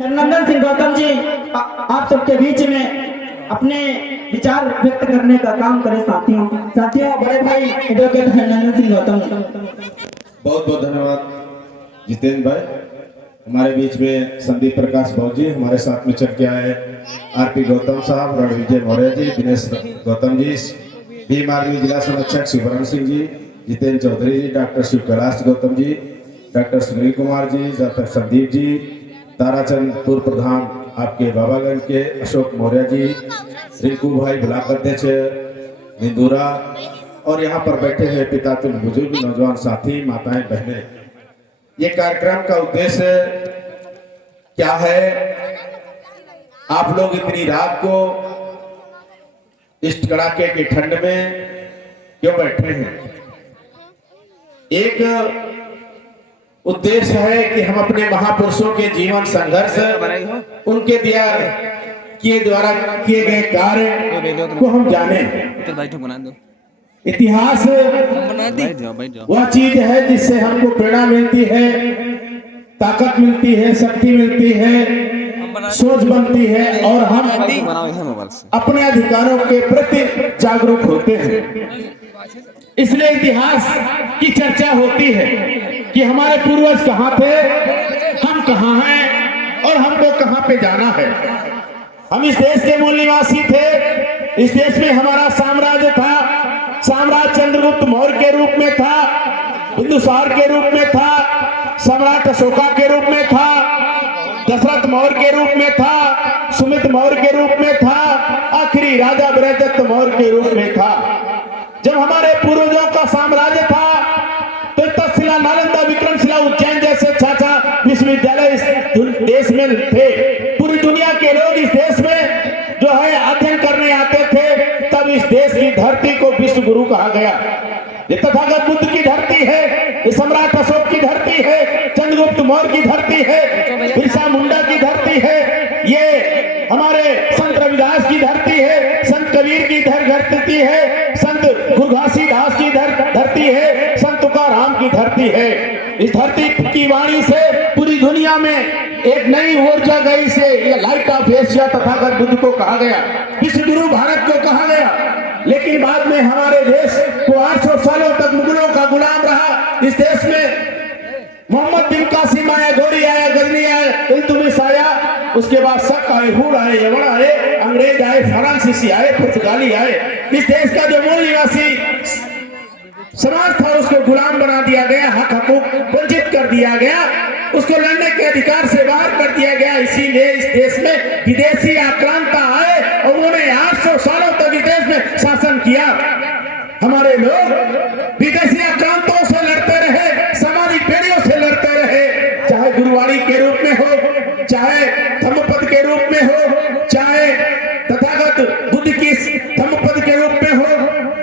नंदन सिंह गौतम जी आप सबके बीच में अपने विचार व्यक्त करने का काम करें। साथियों बड़े भाई एडवोकेट नंदन सिंह गौतम। बहुत बहुत धन्यवाद जितेंद्र भाई। हमारे बीच में संदीप प्रकाश भाऊ जी हमारे साथ में चल के आए, आरपी गौतम साहब, रणविजय मौर्य जी, दिनेश गौतम जी, भीम आर्मी जिला संरक्षक शिवरण सिंह जी, जितेंद्र चौधरी जी, doctor Shiv Kailash Gautam ji, doctor Sunil Kumar ji, doctor Sandeep ji, Tarachand पूर्व प्रधान आपके बाबागंज के, अशोक मौर्य जी, रिंकू भाई ब्लॉक अध्यक्ष निंदूरा, और यहाँ पर बैठे हैं पिता तुम बुजुर्ग नौजवान साथी, माताएं, बहनें। ये कार्यक्रम का उद्देश्य क्या है? आप लोग इतनी रात को इस कड़ाके की ठंड में क्यों बैठे हैं? एक उद्देश्य है कि हम अपने महापुरुषों के जीवन संघर्ष, उनके द्वारा किए गए कार्य को हम जाने। इतिहास वह चीज है जिससे हमको प्रेरणा मिलती है, ताकत मिलती है, शक्ति मिलती है, सोच बनती है और हम अपने अधिकारों के प्रति जागरूक होते हैं। इसलिए इतिहास की चर्चा होती है कि हमारे पूर्वज कहाँ थे, हम कहाँ हैं और हमको कहाँ पे जाना है। हम इस देश के मूल निवासी थे। इस देश में हमारा साम्राज्य था। साम्राज्य चंद्रगुप्त मौर्य के रूप में था, बिंदुसार के रूप में था, सम्राट अशोका के रूप में था, दशरथ मौर्य के रूप में था, सुमित मौर्य के रूप में था, आखिरी राजा बृहदत्त मौर्य के रूप में था। जब हमारे पूर्वजों का साम्राज्य था तो तक्षशिला, नालंदा, विक्रमशिला, उज्जैन जैसे छाछा विश्वविद्यालय इस देश में थे। पूरी दुनिया के लोग इस देश में जो है अध्ययन करने आते थे। तब इस देश की धरती को विश्व गुरु कहा गया। ये तथागत बुद्ध की धरती है, ये सम्राट अशोक की धरती है, चंद्रगुप्त मौर्य की धरती है, बिरसा मुंडा की धरती है, ये हमारे संत रविदास की धरती है, संत कबीर की धरती है, संत गुरघासीदास की धरती है, संत तुकाराम की धरती है। इस धरती की वाणी से पूरी दुनिया में एक नई ऊर्जा गई से ये light of Asia Tathagata Buddha को कहा गया, विश्व गुरु भारत को कहा गया। लेकिन बाद में हमारे देश को 800 सालों तक मुगलों का गुलाम रहा। इस देश में मोहम्मद बिन कासिम आया, गौरी आया, गजनी आया, इल्तुमिश आया, उसके बाद शक आए, हुर आए, यवन आए, अंग्रेज आए, फ्रांसीसी आए, पुर्तगाली आए। इस देश का जो मूल निवासी समाज था उसको गुलाम बना दिया गया, हक हकूक वंचित कर दिया गया, उसको लड़ने के अधिकार से बाहर कर दिया गया। इसीलिए इस देश में विदेशी आक्रांता आए और उन्होंने 800 सालों तक इस देश में शासन किया। हमारे लोग विदेशी आक्रांतों से लड़ते रहे, सामाजिक बेड़ियों से लड़ते रहे, चाहे गुरुवाणी के रूप में हो, चाहे धम्मपद के रूप में हो, चाहे तथागत बुद्ध की धम्मपद के रूप में हो,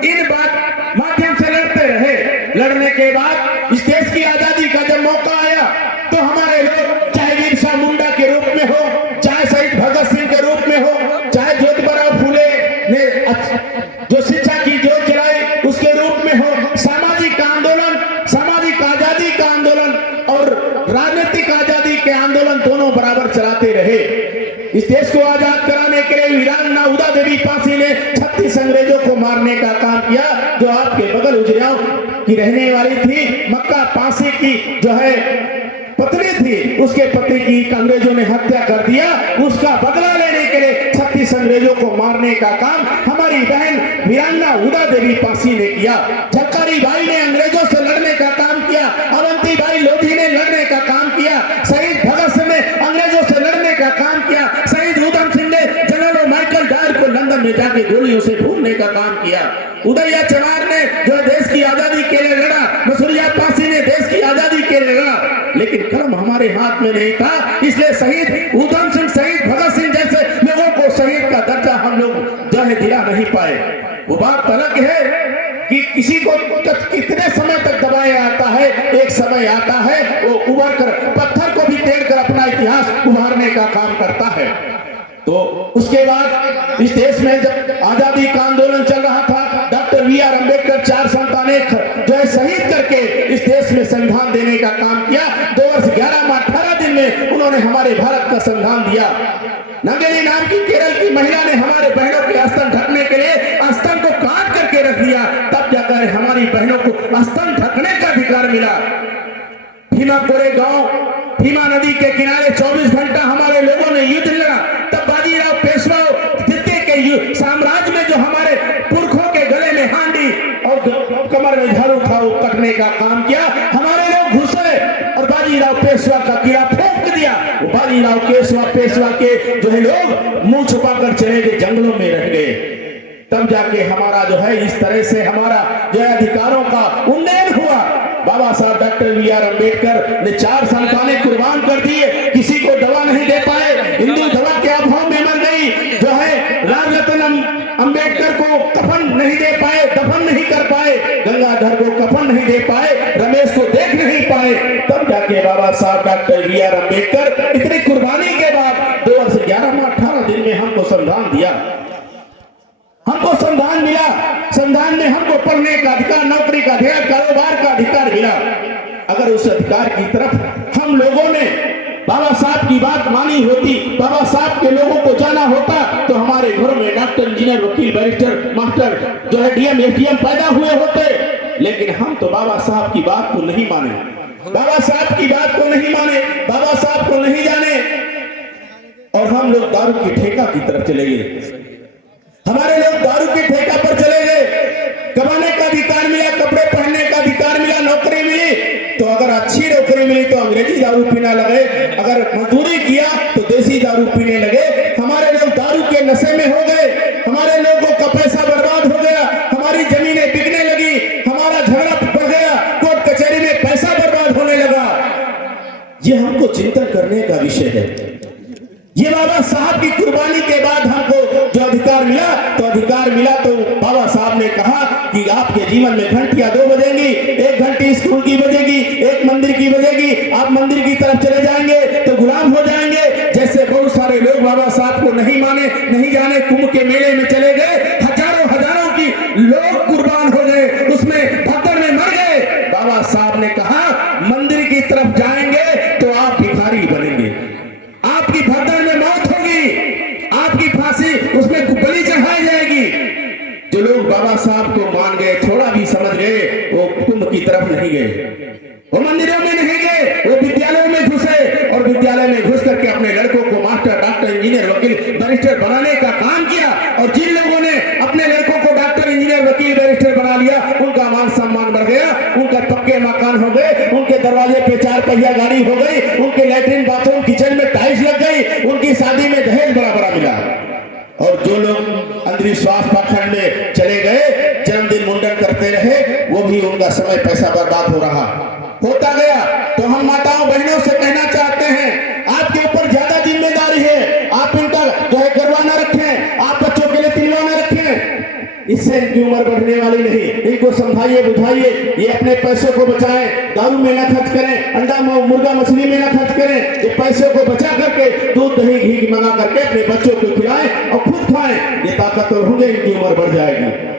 इन बात माध्यम से लड़ते रहे। लड़ने के बाद इस देश की आजादी का जब मौका आया तो हमारे लोग चाहे बिरसा मुंडा के रूप में हो, चाहे शहीद भगत सिंह के रूप में हो, चाहे ज्योतिबा फूले ने जो शिक्षा की जोत जलाई उसके रूप में हो, सामाजिक आंदोलन, सामाजिक आजादी का आंदोलन और राजनीतिक आजादी के आंदोलन दोनों बराबर चलाते रहे। इस देश को आजाद कराने के लिए वीरांगना उदा देवी पासी ने 36 अंग्रेजों को मारने का काम किया। जो आपके बगल उजरियाओं की रहने वाली थी, मक्का पासी की जो है पत्नी थी, उसके पति की अंग्रेजों ने हत्या कर दिया। उसका बदला लेने के लिए 36 अंग्रेजों को मारने का काम हमारी बहन वीरांगना उदा देवी पासी ने किया। झक्कारी बाई ने अंग्रेजों से लड़ने का काम किया, अवंती बाई लोधी ने लड़ने का काम किया, शहीद भगत सिंह ने अंग्रेजों से लड़ने का काम किया, शहीद उधम सिंह ने जनरल माइकल डायर को लंदन में जाके गोलियों से भूनने का काम किया। उदया चमार ने जो देश की आजादी के लिए लड़ा, मसूरिया पासी ने देश की आजादी के लिए लड़ा, लेकिन कलम हमारे हाथ में नहीं था। इसलिए शहीद उधम सिंह, शहीद भगत सिंह जैसे लोगों को शहीद का दर्जा हम लोग जो है दिला नहीं पाए। वो बात अलग है कि किसी को कितने समय तक दबाया जाता है, एक समय आता है वो उभर कर पत्थर को भी तोड़ कर अपना इतिहास उभारने का काम करता है। तो उसके बाद इस देश में जब आजादी का आंदोलन चल रहा था, डॉक्टर बी.आर. अम्बेडकर 4 संतानें जो है शहीद करके इस देश में संविधान देने का काम किया। 2 वर्ष 11 माह 18 दिन में उन्होंने उन्होंने हमारे भारत का संविधान दिया। नंगेली नाम की केरल की महिला ने हमारे बहनों के स्तन ढकने के लिए स्तन को काट करके रख दिया, तब जाकर हमारी बहनों को स्तन ढकने का अधिकार मिला। भीमा कोरेगांव, भीमा नदी के किनारे 24 घंटा हमारे लोगों ने युद्ध लड़ा, तब बाजीराव पेशवा द्वितीय के साम्राज्य में जो हमारे पुरखों के गले में हांडी और कमर में झाड़ू था वो कटने का काम किया, हमारे लोग घुसे और बाजीराव पेशवा का किला फूंक दिया। वो बाजीराव पेशवा के जो है लोग मुंह छुपा कर चले गए, जंगलों में रह गए। तब जाके हमारा जो है इस तरह से हमारा जो है अधिकारों का उन्नयन हुआ। बाबा साहब डॉक्टर बी.आर. अम्बेडकर ने 4 संतानें कुर्बान कर दिए, किसी को दवा नहीं दे पाए, हिंदू दवा के अभाव में मर गई। जो है राजरत्न अम्बेडकर को कफन नहीं दे पाए, दफन नहीं कर पाए, गंगाधर को कफन नहीं दे पाए, रमेश को देख नहीं पाए। तब जाके बाबा साहब डॉक्टर बी.आर. अम्बेडकर इतनी कुर्बानी के बाद 2 वर्ष 11 माह 18 दिन में हमको संविधान दिया, हमको संविधान मिला। संविधान में हमको पढ़ने का अधिकार, नौकरी का अधिकार, कारोबार का अधिकार मिला। अगर उस अधिकार की तरफ हम लोगों ने बाबा साहब की बात मानी होती, बाबा साहब के लोगों को जाना होता, तो हमारे घरों में डॉक्टर, इंजीनियर, वकील, बैरिस्टर, मास्टर जो है डीएम, एसडीएम पैदा हुए होते। लेकिन हम तो बाबा साहब की बात को नहीं माने, बाबा साहब की बात को नहीं माने, बाबा साहब को नहीं जाने, और हम लोग दारू की ठेका की तरफ चले गए। हमारे लोग दारू के ठेका पर चले गए। कमाने का अधिकार मिला, कपड़े पहनने का अधिकार मिला, नौकरी मिली, तो अगर अच्छी नौकरी मिली तो अंग्रेजी दारू पीने लगे, अगर मजदूरी किया तो देसी दारू पीने लगे। हमारे लोग दारू के नशे में हो गए, हमारे लोगों का पैसा बर्बाद हो गया, हमारी जमीनें बिकने लगी, हमारा झगड़ा बढ़ गया, कोर्ट कचहरी में पैसा बर्बाद होने लगा। ये हमको चिंतन करने का विषय है। ये बाबा साहब की कुर्बानी के बाद हमको जो अधिकार मिला, तो अधिकार मिला तो बाबा साहब ने कहा कि आपके जीवन में घंटियां 2 बजेंगी, 1 घंटी स्कूल की बजेगी, 1 मंदिर की बजेगी, आप मंदिर की तरफ चले जाएंगे तो गुलाम हो जाएंगे। जैसे बहुत सारे लोग बाबा साहब को नहीं माने, नहीं जाने, कुंभ के मेले में चले गए, हजारों की लोग कुर्बान हो गए, उसमें भगदड़ में मर गए। बाबा साहब ने कहा मंदिर की तरफ जाएंगे तो आप भिखारी बनेंगे, आपकी भगदड़ में मौत होगी, आपकी फांसी उसमें बलि चढ़ाई जाएगी। जो लोग बाबा साहब को मान गए, थोड़ा भी समझ गए, वो कुंभ की तरफ नहीं गए, वो मंदिरों में नहीं गए, वो विद्यालयों में घुसे और विद्यालय में घुस करके अपने लड़कों को मास्टर, डॉक्टर, इंजीनियर, वकील, बैरिस्टर बनाने का काम किया। और जिन लोगों ने अपने लड़कों को डॉक्टर, इंजीनियर, वकील, बैरिस्टर बना लिया, उनका मान सम्मान बढ़ गया, उनका पक्के मकान हो गए, उनके दरवाजे पे 4 पहिया गाड़ी हो गई, उनके लैट्रिन, बाथरूम, किचन में टाइल्स लग गई, उनकी शादी में दहेज बड़ा मिला। और जो लोग अंधविश्वास पाखंड में चले गए, जन्मदिन मुंडन करते रहे, वो भी उनका समय पैसा बर्बाद हो रहा होता गया। तो हम माताओं बहनों से कहना चाहते हैं, आपके ऊपर ज्यादा जिम्मेदारी है, आप इनका जो है गरबा न रखें, आप बच्चों के लिए तिलवा न रखें, इससे इनकी उम्र बढ़ने वाली नहीं। इनको समझाइए, बुझाइए, ये अपने पैसों को बचाएं, दारू में न खर्च करें, अंडा, मुर्गा, मछली में न खर्च करें, ये पैसों को बचा करके दूध, दही, घी मंगा करके अपने बच्चों को खिलाएं और खुद खाएं। ये ताकतवर होंगे, इनकी उम्र बढ़ जाएगी।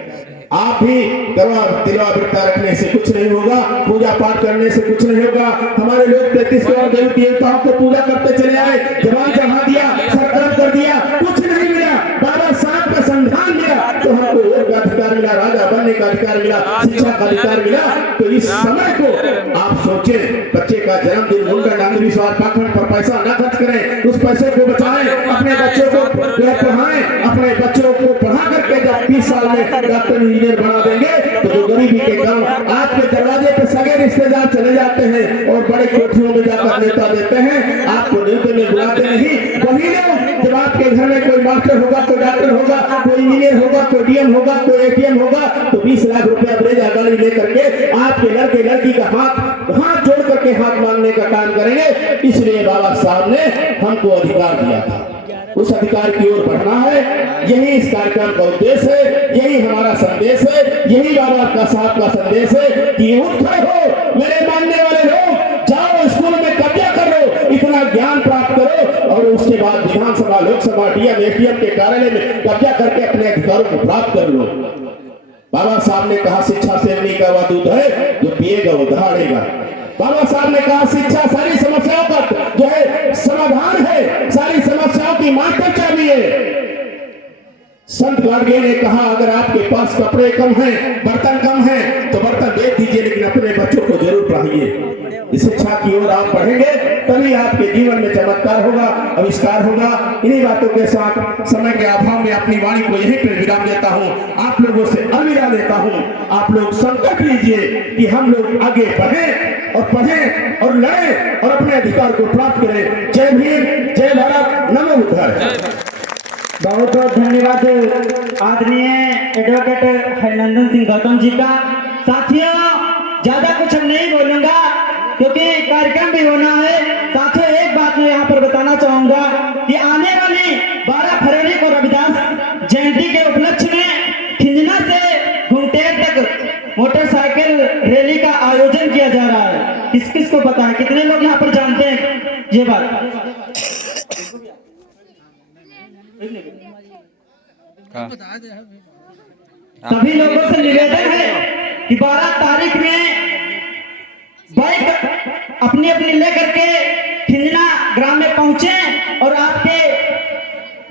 आप भी गरबा, तिलवा, बिरता रखने से कुछ नहीं होगा, पूजा पाठ करने से कुछ नहीं होगा। हमारे लोग 33 करोड़ देवी देवताओं को पूजा करते चले आए, जवान चढ़ा दिया, सरकरम कर दिया, कुछ नहीं मिला। बाबा साहब का संविधान मिला तो हमको वोट का अधिकार मिला, राजा बनने का अधिकार मिला, शिक्षा का अधिकार मिला। तो इस समय को आप सोचें, बच्चे का जन्मदिन, मुंडन, अंधविश्वास पाखंड पर पैसा न खर्च करें, उस पैसे को बचाएं, अपने बच्चों को पढ़ाएं, अपने बच्चों को पढ़ा करके जब 20 साल में डॉक्टर, इंजीनियर बना देंगे तो जो गरीबी के कारण आपके दरवाजे पे सगे रिश्तेदार चले जाते हैं और बड़े कोठरियों में जाकर नेता देते हैं, आपको न्योते में बुलाते नहीं। वही लोग जब आपके घर में कोई मास्टर होगा, कोई डॉक्टर होगा, कोई इंजीनियर होगा, कोई डीएम होगा, कोई एटीएम होगा, तो 20 लाख रुपया ब्रेजा गाड़ी लेकर के आपके लड़के लड़की का हाथ जोड़ करके हाथ मांगने का काम करेंगे। इसलिए बाबा साहब ने हमको अधिकार दिया था, उस अधिकार की ओर बढ़ना है। यही इस कार्यक्रम का उद्देश्य है, यही हमारा संदेश है, यही बाबा साहब का संदेश है कि उठ खड़े हो मेरे मानने वाले लोग, जाओ स्कूल में कब्जा करो, इतना ज्ञान प्राप्त करो और उसके बाद विधानसभा, लोकसभा, डीएम, एटीएम के कार्यालय में कब्जा करके अपने अधिकारों को प्राप्त कर लो। बाबा साहब ने कहा शिक्षा सेवनी का वह दूध है जो पिएगा वो दहाड़ेगा। बाबा साहब ने कहा शिक्षा सारी समस्याओं का जो है समाधान है, सारी समस्याओं की मास्टर चाबी है। संत गाडगे ने कहा अगर आपके पास कपड़े कम हैं, बर्तन कम हैं, तो बर्तन बेच दीजिए, लेकिन अपने बच्चों को जरूर पढ़ाइए। इस शिक्षा की ओर आप बढ़ेंगे तभी आपके जीवन में चमत्कार होगा, आविष्कार होगा। इन्हीं बातों के साथ समय के अभाव में अपनी वाणी को यहीं पर विराम देता हूँ, आप लोगों से अलविदा लेता हूँ। आप लोग संकल्प लीजिए कि हम लोग आगे बढ़ें और पढ़ें और लड़ें और अपने अधिकार को प्राप्त करें। जय भीम, जय भारत, नमो बुद्धाय। बहुत बहुत धन्यवाद आदरणीय एडवोकेट हरनंदन सिंह गौतम जी का। साथियों, ज्यादा कुछ हम नहीं बोलूंगा क्योंकि कार्यक्रम भी होना है। साथियों, एक बात मैं यहाँ पर बताना चाहूंगा कि आने वाली 12 फरवरी को रविदास जयंती के उपलक्ष्य में खिंजना से घुंटेर तक मोटरसाइकिल रैली का आयोजन किया जा रहा है। किस किस को पता है? कितने लोग यहाँ पर जानते हैं ये बात? सभी लोगों से निवेदन है कि 12 तारीख में बाइक अपनी अपनी लेकर के खिंजना ग्राम में पहुंचे और आपके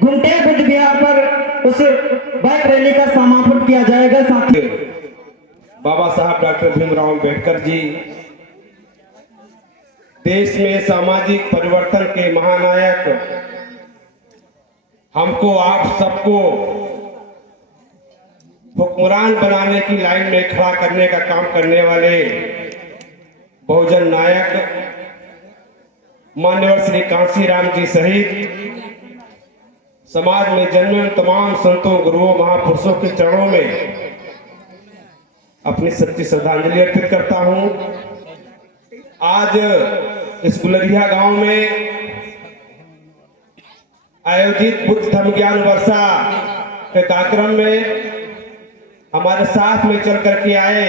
घुंटेर बुद्ध विहार पर उस बाइक रैली का समापन किया जाएगा। साथ बाबा साहब डॉक्टर भीमराव अंबेडकर जी देश में सामाजिक परिवर्तन के महानायक, हमको आप सबको हुक्मरान बनाने की लाइन में खड़ा करने का काम करने वाले बहुजन नायक मान्यवर श्री कांशीराम जी सहित समाज में जन्मे तमाम संतों, गुरुओं, महापुरुषों के चरणों में अपनी सच्ची श्रद्धांजलि अर्पित करता हूं। आज इस गुलरिया गांव में आयोजित बुद्ध धर्म ज्ञान वर्षा के कार्यक्रम में हमारे साथ में चल करके आए,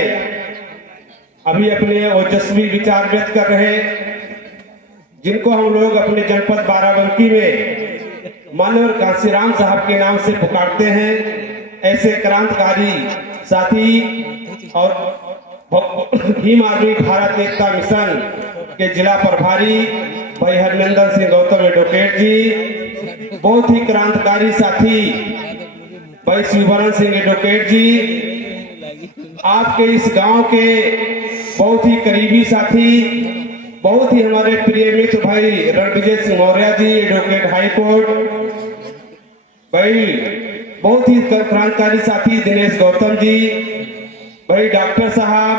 अभी अपने ओजस्वी विचार व्यक्त कर रहे, जिनको हम लोग अपने जनपद बाराबंकी में मानवर कांशीराम साहब के नाम से पुकारते हैं। ऐसे क्रांतिकारी साथी और भीम आर्मी भारत एकता मिशन के जिला प्रभारी भाई हरनंदन सिंह गौतम एडवोकेट जी, बहुत ही क्रांतिकारी साथी भाई शिवभरण सिंह एडवोकेट जी, आपके इस गांव के बहुत ही करीबी साथी, बहुत ही हमारे प्रिय मित्र भाई Ranvijay Singh Maurya ji advocate high court, भाई बहुत ही क्रांतिकारी साथी दिनेश गौतम जी, भाई डॉक्टर साहब,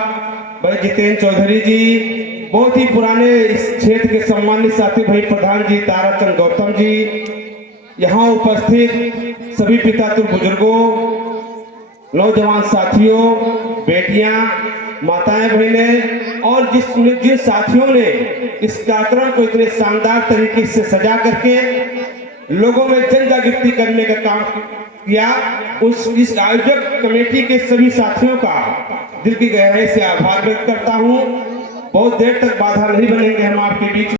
भाई जितेंद्र चौधरी जी, बहुत ही पुराने इस क्षेत्र के सम्मानित साथी भाई प्रधान जी ताराचंद गौतम जी, यहाँ उपस्थित सभी पितातुल बुजुर्गों, नौजवान साथियों, बेटियां, माताएं, बहनें और जिन साथियों ने इस कार्यक्रम को इतने शानदार तरीके से सजा करके लोगों में जन जागृति करने का काम किया, इस आयोजक कमेटी के सभी साथियों का दिल की गहराई से आभार व्यक्त करता हूं। बहुत देर तक बाधा नहीं बनेंगे हम आपके बीच।